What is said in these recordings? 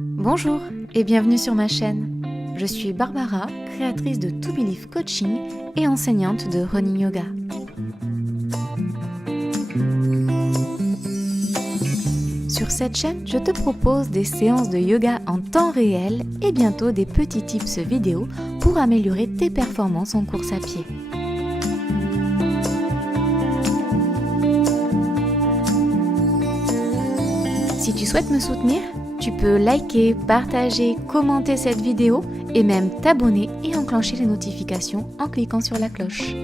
Bonjour et bienvenue sur ma chaîne. Je suis Barbara, créatrice de To Believe Coaching et enseignante de Running Yoga. Sur cette chaîne, je te propose des séances de yoga en temps réel et bientôt des petits tips vidéo pour améliorer tes performances en course à pied. Si tu souhaites me soutenir, tu peux liker, partager, commenter cette vidéo et même t'abonner et enclencher les notifications en cliquant sur la cloche.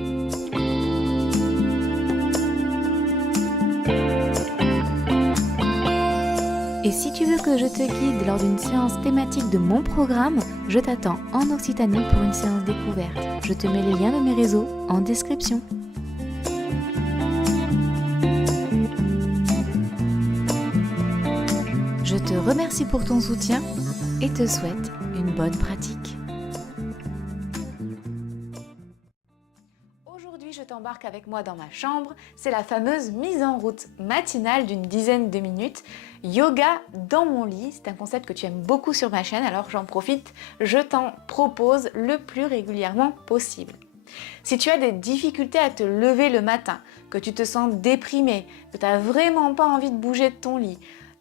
Et si tu veux que je te guide lors d'une séance thématique de mon programme, je t'attends en Occitanie pour une séance découverte. Je te mets les liens de mes réseaux en description. Je te remercie pour ton soutien et te souhaite une bonne pratique. Aujourd'hui, je t'embarque avec moi dans ma chambre. C'est la fameuse mise en route matinale d'une dizaine de minutes. Yoga dans mon lit, c'est un concept que tu aimes beaucoup sur ma chaîne, alors j'en profite, je t'en propose le plus régulièrement possible. Si tu as des difficultés à te lever le matin, que tu te sens déprimé, que tu n'as vraiment pas envie de bouger de ton lit,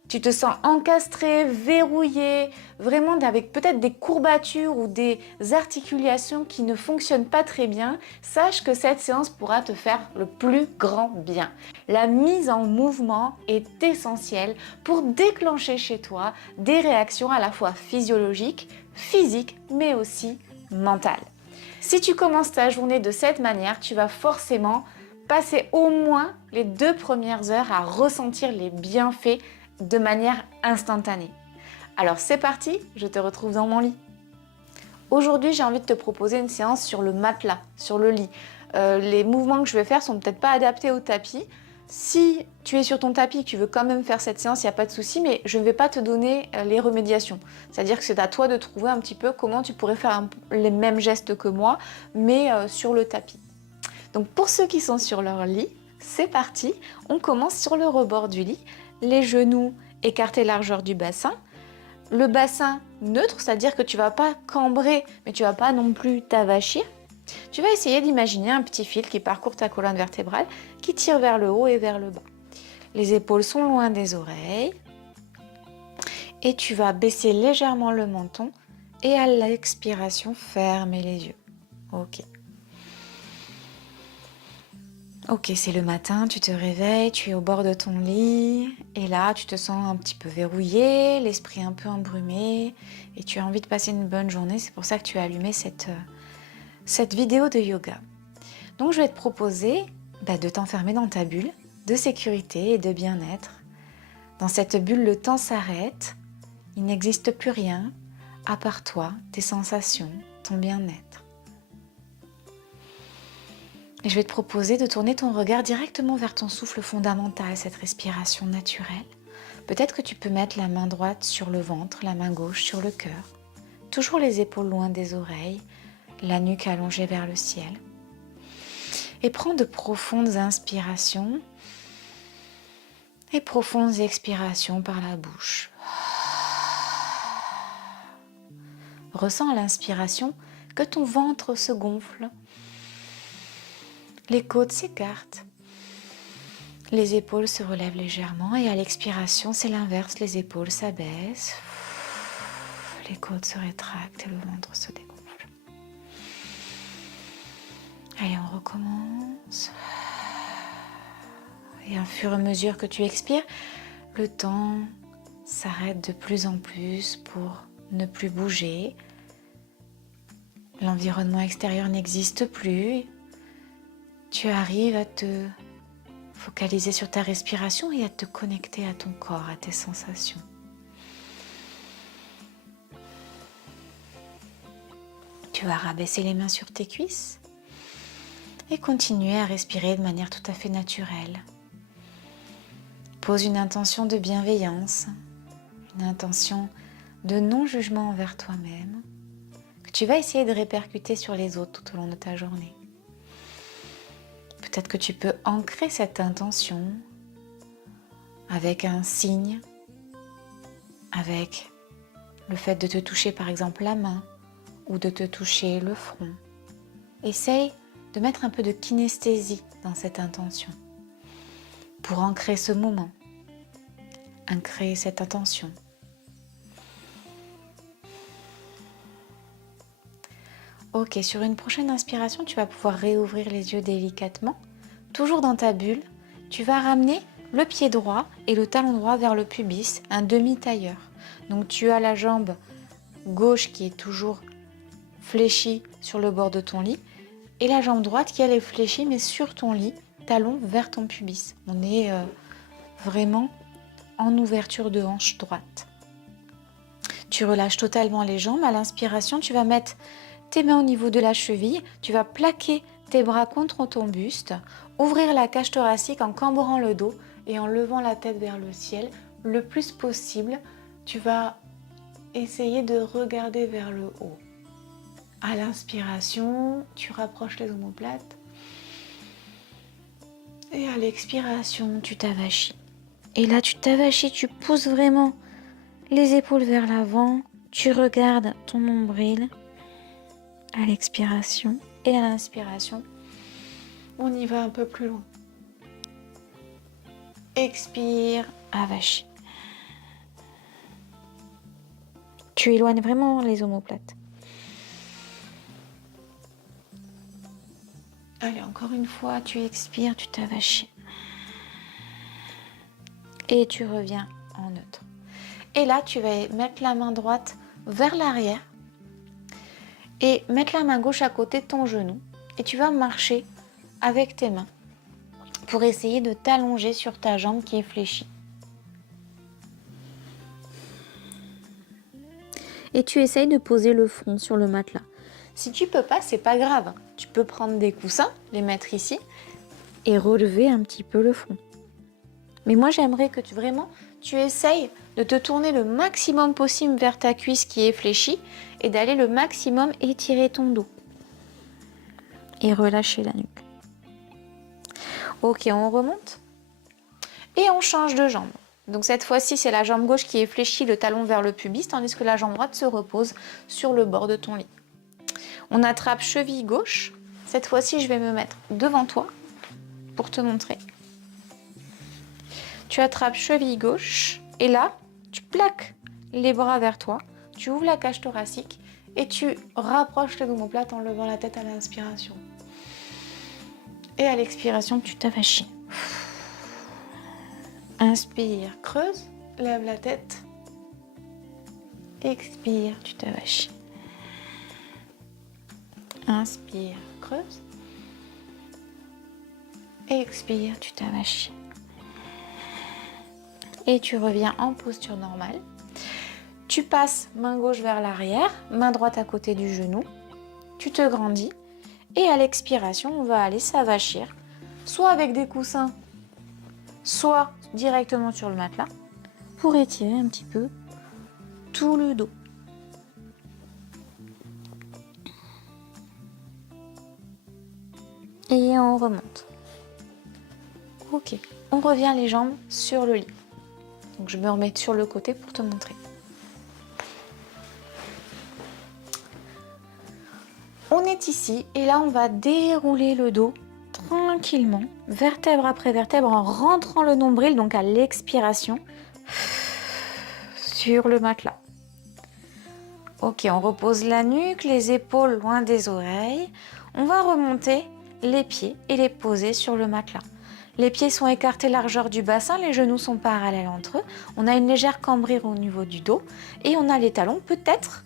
tu te sens encastré, verrouillé, vraiment avec peut-être des courbatures ou des articulations qui ne fonctionnent pas très bien, sache que cette séance pourra te faire le plus grand bien. La mise en mouvement est essentielle pour déclencher chez toi des réactions à la fois physiologiques, physiques, mais aussi mentales. Si tu commences ta journée de cette manière, tu vas forcément passer au moins les 2 premières heures à ressentir les bienfaits de manière instantanée. Alors c'est parti, je te retrouve dans mon lit. Aujourd'hui, j'ai envie de te proposer une séance sur le matelas, sur le lit. Les mouvements que je vais faire sont peut-être pas adaptés au tapis. Si tu es sur ton tapis et que tu veux quand même faire cette séance, il n'y a pas de souci, mais je ne vais pas te donner les remédiations. C'est-à-dire que c'est à toi de trouver un petit peu comment tu pourrais faire les mêmes gestes que moi, mais sur le tapis. Donc pour ceux qui sont sur leur lit, c'est parti. On commence sur le rebord du lit. Les genoux écartés largeur du bassin. Le bassin neutre, c'est-à-dire que tu ne vas pas cambrer, mais tu ne vas pas non plus t'avachir. Tu vas essayer d'imaginer un petit fil qui parcourt ta colonne vertébrale, qui tire vers le haut et vers le bas. Les épaules sont loin des oreilles. Et tu vas baisser légèrement le menton et à l'expiration, fermer les yeux. Ok. Ok, c'est le matin, tu te réveilles, tu es au bord de ton lit et là tu te sens un petit peu verrouillé, l'esprit un peu embrumé et tu as envie de passer une bonne journée. C'est pour ça que tu as allumé cette vidéo de yoga. Donc je vais te proposer de t'enfermer dans ta bulle de sécurité et de bien-être. Dans cette bulle, le temps s'arrête, il n'existe plus rien à part toi, tes sensations, ton bien-être. Et je vais te proposer de tourner ton regard directement vers ton souffle fondamental, cette respiration naturelle. Peut-être que tu peux mettre la main droite sur le ventre, la main gauche sur le cœur. Toujours les épaules loin des oreilles, la nuque allongée vers le ciel. Et prends de profondes inspirations et profondes expirations par la bouche. Ressens à l'inspiration que ton ventre se gonfle. Les côtes s'écartent, les épaules se relèvent légèrement et à l'expiration, c'est l'inverse, les épaules s'abaissent, les côtes se rétractent et le ventre se dégonfle. Allez, on recommence. Et au fur et à mesure que tu expires, le temps s'arrête de plus en plus pour ne plus bouger. L'environnement extérieur n'existe plus. Tu arrives à te focaliser sur ta respiration et à te connecter à ton corps, à tes sensations. Tu vas rabaisser les mains sur tes cuisses et continuer à respirer de manière tout à fait naturelle. Pose une intention de bienveillance, une intention de non-jugement envers toi-même, que tu vas essayer de répercuter sur les autres tout au long de ta journée. Peut-être que tu peux ancrer cette intention avec un signe, avec Le fait de te toucher par exemple la main ou de te toucher le front. Essaye de mettre un peu de kinesthésie dans cette intention pour ancrer ce moment, ancrer cette intention. Ok, sur une prochaine inspiration, tu vas pouvoir réouvrir les yeux délicatement. Toujours dans ta bulle, tu vas ramener le pied droit et le talon droit vers le pubis, un demi-tailleur. Donc tu as la jambe gauche qui est toujours fléchie sur le bord de ton lit et la jambe droite qui elle est fléchie mais sur ton lit, talon vers ton pubis. On est vraiment en ouverture de hanche droite. Tu relâches totalement les jambes. À l'inspiration, tu vas mettre tes mains au niveau de la cheville, tu vas plaquer tes bras contre ton buste, ouvrir la cage thoracique en cambrant le dos et en levant la tête vers le ciel le plus possible. Tu vas essayer de regarder vers le haut. À l'inspiration, tu rapproches les omoplates et à l'expiration, tu t'avachis. Et là, tu t'avachis, tu pousses vraiment les épaules vers l'avant, tu regardes ton nombril. À l'expiration et à l'inspiration, on y va un peu plus loin. Expire, avachi. Tu éloignes vraiment les omoplates. Allez, encore une fois, tu expires, tu t'avachis. Et tu reviens en neutre. Et là, tu vas mettre la main droite vers l'arrière et mettre la main gauche à côté de ton genou et tu vas marcher avec tes mains pour essayer de t'allonger sur ta jambe qui est fléchie. Et tu essayes de poser le front sur le matelas. Si tu peux pas, c'est pas grave. Tu peux prendre des coussins, les mettre ici et relever un petit peu le front. Mais moi, j'aimerais que tu essayes de te tourner le maximum possible vers ta cuisse qui est fléchie et d'aller le maximum étirer ton dos. Et relâcher la nuque. Ok, on remonte. Et on change de jambe. Donc cette fois-ci, c'est la jambe gauche qui est fléchie, le talon vers le pubis, tandis que la jambe droite se repose sur le bord de ton lit. On attrape cheville gauche. Cette fois-ci, je vais me mettre devant toi pour te montrer. Tu attrapes cheville gauche et là, tu plaques les bras vers toi, tu ouvres la cage thoracique et tu rapproches les omoplates en levant la tête à l'inspiration. Et à l'expiration, tu t'avachis. Inspire, creuse, lève la tête. Expire, tu t'avachis. Inspire, creuse. Expire, tu t'avachis. Et tu reviens en posture normale. Tu passes main gauche vers l'arrière, main droite à côté du genou. Tu te grandis. Et à l'expiration, on va aller s'avachir, soit avec des coussins, soit directement sur le matelas, pour étirer un petit peu tout le dos. Et on remonte. Ok, on revient les jambes sur le lit. Donc je me remets sur le côté pour te montrer. On est ici et là on va dérouler le dos tranquillement, vertèbre après vertèbre, en rentrant le nombril, donc à l'expiration, sur le matelas. Ok, on repose la nuque, les épaules loin des oreilles. On va remonter les pieds et les poser sur le matelas. Les pieds sont écartés largeur du bassin, les genoux sont parallèles entre eux. On a une légère cambrure au niveau du dos et on a les talons, peut-être,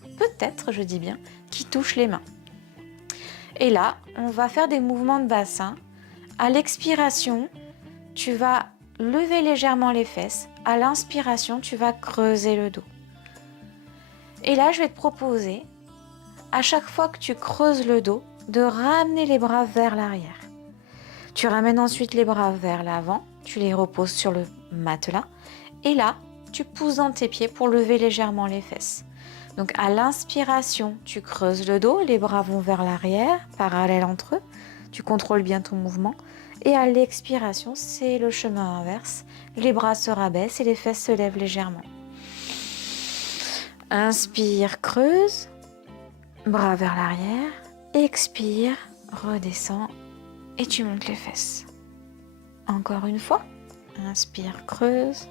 je dis bien, qui touchent les mains. Et là, on va faire des mouvements de bassin. À l'expiration, tu vas lever légèrement les fesses. À l'inspiration, tu vas creuser le dos. Et là, je vais te proposer, à chaque fois que tu creuses le dos, de ramener les bras vers l'arrière. Tu ramènes ensuite les bras vers l'avant, tu les reposes sur le matelas. Et là, tu pousses dans tes pieds pour lever légèrement les fesses. Donc à l'inspiration, tu creuses le dos, les bras vont vers l'arrière, parallèles entre eux. Tu contrôles bien ton mouvement. Et à l'expiration, c'est le chemin inverse. Les bras se rabaissent et les fesses se lèvent légèrement. Inspire, creuse. Bras vers l'arrière. Expire, redescends et tu montes les fesses. Encore une fois. Inspire, creuse.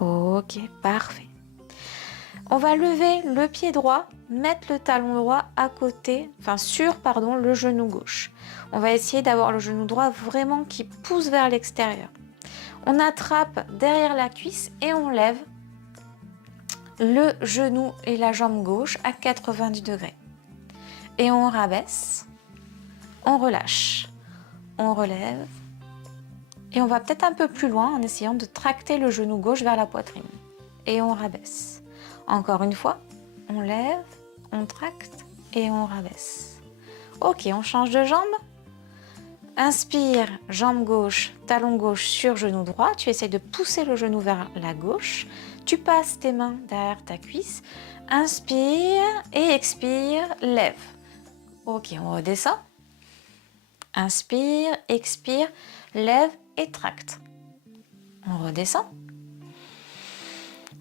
Ok, parfait. On va lever le pied droit, mettre le talon droit à côté, sur le genou gauche. On va essayer d'avoir le genou droit vraiment qui pousse vers l'extérieur. On attrape derrière la cuisse et on lève le genou et la jambe gauche à 90 degrés. Et on rabaisse, on relâche, on relève. Et on va peut-être un peu plus loin en essayant de tracter le genou gauche vers la poitrine. Et on rabaisse. Encore une fois, on lève, on tracte et on rabaisse. Ok, on change de jambe. Inspire, jambe gauche, talon gauche sur genou droit. Tu essaies de pousser le genou vers la gauche. Tu passes tes mains derrière ta cuisse. Inspire et expire, lève. Ok, on redescend. Inspire, expire, lève et tracte. On redescend.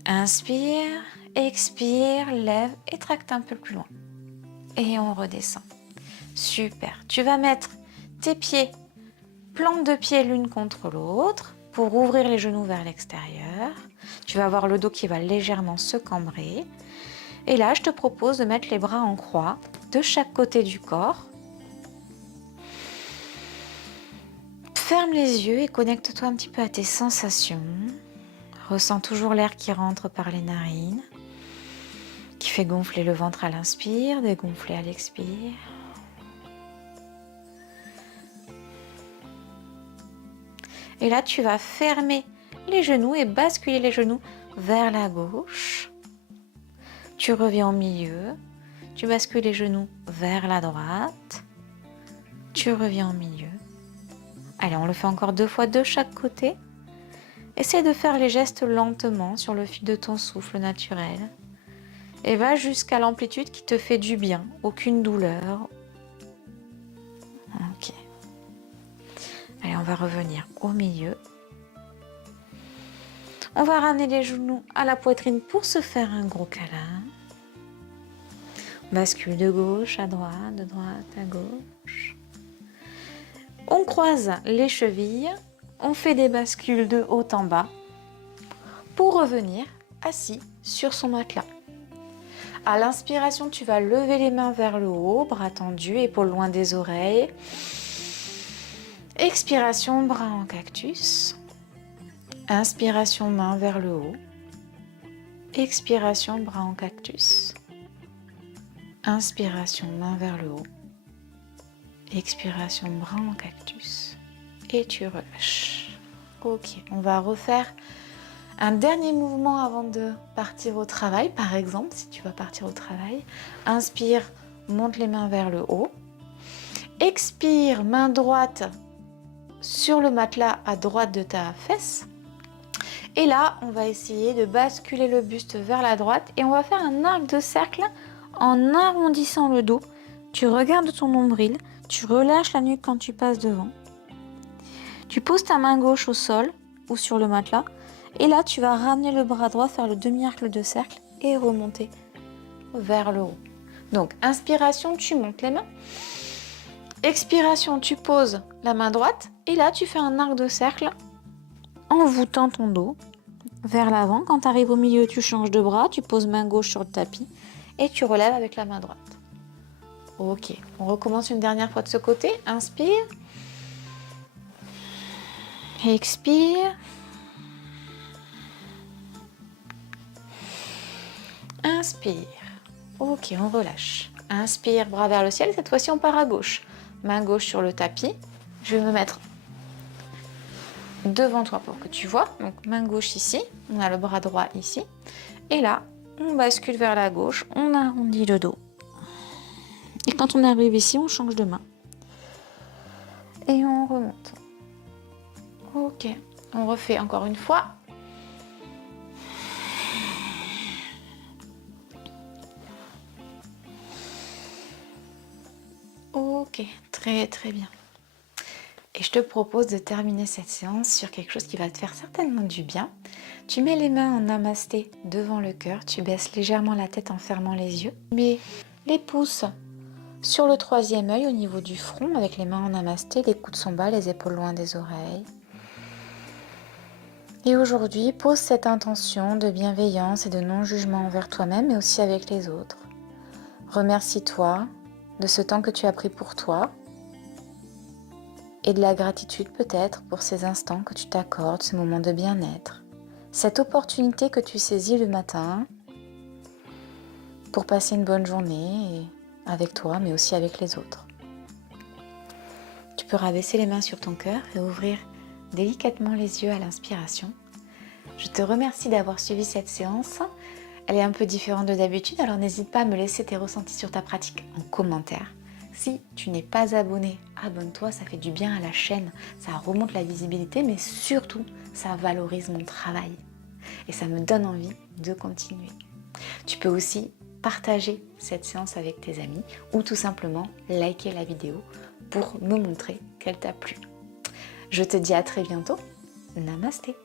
Inspire, expire, lève et tracte un peu plus loin. Et on redescend. Super. Tu vas mettre tes pieds, plante de pied l'une contre l'autre pour ouvrir les genoux vers l'extérieur. Tu vas avoir le dos qui va légèrement se cambrer. Et là, je te propose de mettre les bras en croix de chaque côté du corps. Ferme les yeux et connecte-toi un petit peu à tes sensations. Ressens toujours l'air qui rentre par les narines, qui fait gonfler le ventre à l'inspire, dégonfler à l'expire. Et là, tu vas fermer les genoux et basculer les genoux vers la gauche. Tu reviens au milieu, tu bascules les genoux vers la droite, tu reviens au milieu. Allez, on le fait encore 2 fois de chaque côté. Essaie de faire les gestes lentement sur le fil de ton souffle naturel. Et va jusqu'à l'amplitude qui te fait du bien, aucune douleur. Ok. Allez, on va revenir au milieu. On va ramener les genoux à la poitrine pour se faire un gros câlin. Bascule de gauche à droite, de droite à gauche. On croise les chevilles. On fait des bascules de haut en bas pour revenir assis sur son matelas. À l'inspiration, tu vas lever les mains vers le haut, bras tendus, épaules loin des oreilles. Expiration, bras en cactus. Inspiration, main vers le haut. Expiration, bras en cactus. Inspiration, main vers le haut. Expiration, bras en cactus. Et tu relâches. Ok, on va refaire un dernier mouvement avant de partir au travail, par exemple, si tu vas partir au travail. Inspire, monte les mains vers le haut. Expire, main droite sur le matelas à droite de ta fesse. Et là, on va essayer de basculer le buste vers la droite et on va faire un arc de cercle en arrondissant le dos. Tu regardes ton nombril, tu relâches la nuque quand tu passes devant. Tu poses ta main gauche au sol ou sur le matelas et là, tu vas ramener le bras droit, faire le demi-arc de cercle et remonter vers le haut. Donc, inspiration, tu montes les mains. Expiration, tu poses la main droite et là, tu fais un arc de cercle en voûtant ton dos vers l'avant. Quand tu arrives au milieu, tu changes de bras, tu poses main gauche sur le tapis et tu relèves avec la main droite. Ok, on recommence une dernière fois de ce côté. Inspire. Expire. Inspire. Ok, on relâche. Inspire, bras vers le ciel. Cette fois-ci, on part à gauche. Main gauche sur le tapis. Je vais me mettre devant toi pour que tu vois. Donc, main gauche ici. On a le bras droit ici. Et là, on bascule vers la gauche. On arrondit le dos. Et quand on arrive ici, on change de main. Et on remonte. Ok. On refait encore une fois. Ok, très très bien. Et Et je te propose de terminer cette séance sur quelque chose qui va te faire certainement du bien. Tu mets les mains en namasté devant le cœur, tu baisses légèrement la tête en fermant les yeux. Tu mets les pouces sur le troisième œil au niveau du front avec les mains en namasté, les coudes sont bas, les épaules loin des oreilles. Et aujourd'hui, pose cette intention de bienveillance et de non-jugement envers toi-même, mais aussi avec les autres. Remercie-toi de ce temps que tu as pris pour toi et de la gratitude peut-être pour ces instants que tu t'accordes, ce moment de bien-être. Cette opportunité que tu saisis le matin pour passer une bonne journée avec toi, mais aussi avec les autres. Tu peux rabaisser les mains sur ton cœur et ouvrir délicatement les yeux à l'inspiration. Je te remercie d'avoir suivi cette séance. Elle est un peu différente de d'habitude, alors n'hésite pas à me laisser tes ressentis sur ta pratique en commentaire. Si tu n'es pas abonné, abonne-toi, ça fait du bien à la chaîne, ça remonte la visibilité, mais surtout, ça valorise mon travail. Et ça me donne envie de continuer. Tu peux aussi partager cette séance avec tes amis ou tout simplement liker la vidéo pour me montrer qu'elle t'a plu. Je te dis à très bientôt. Namasté.